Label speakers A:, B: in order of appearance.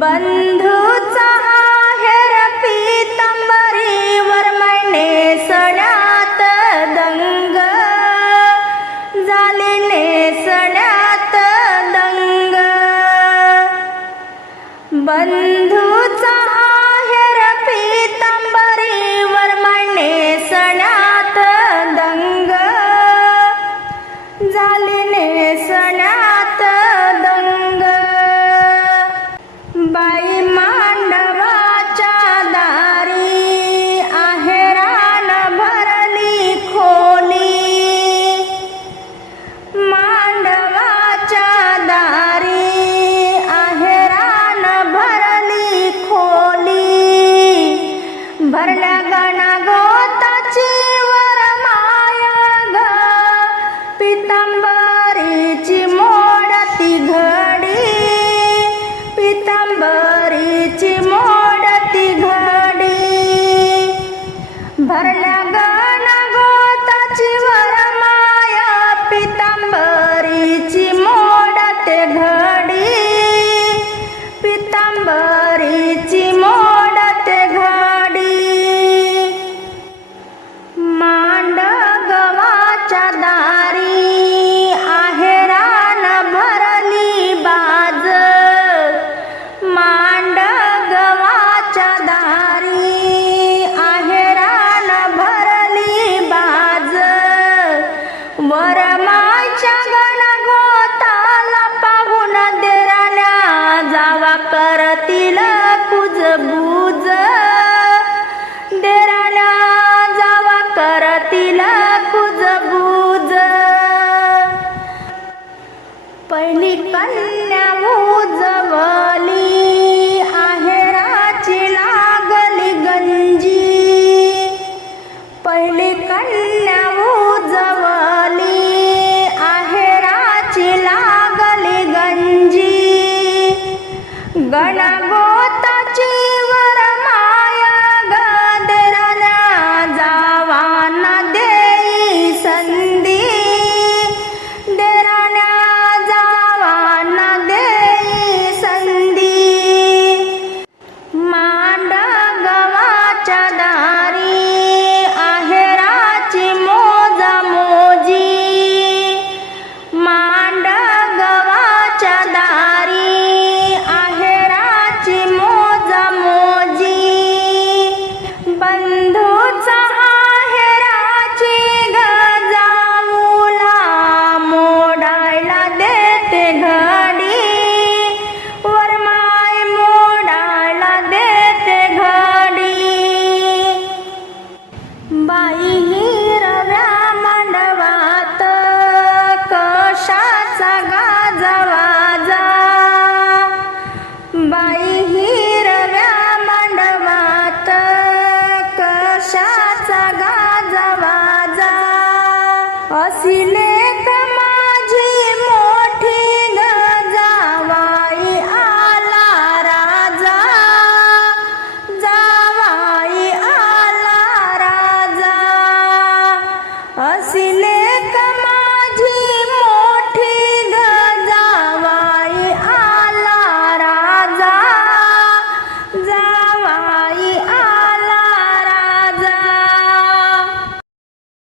A: बंधूचा आहेर पितंबरीवर महिने सड्यात दंग. झाली नेसण्यात दंग. बंधूचा মা कन्या उजवली आहेराची लागली गंजी. पहिली कन्या उजवली आहेराची लागली गंजी. गणगोताची जागा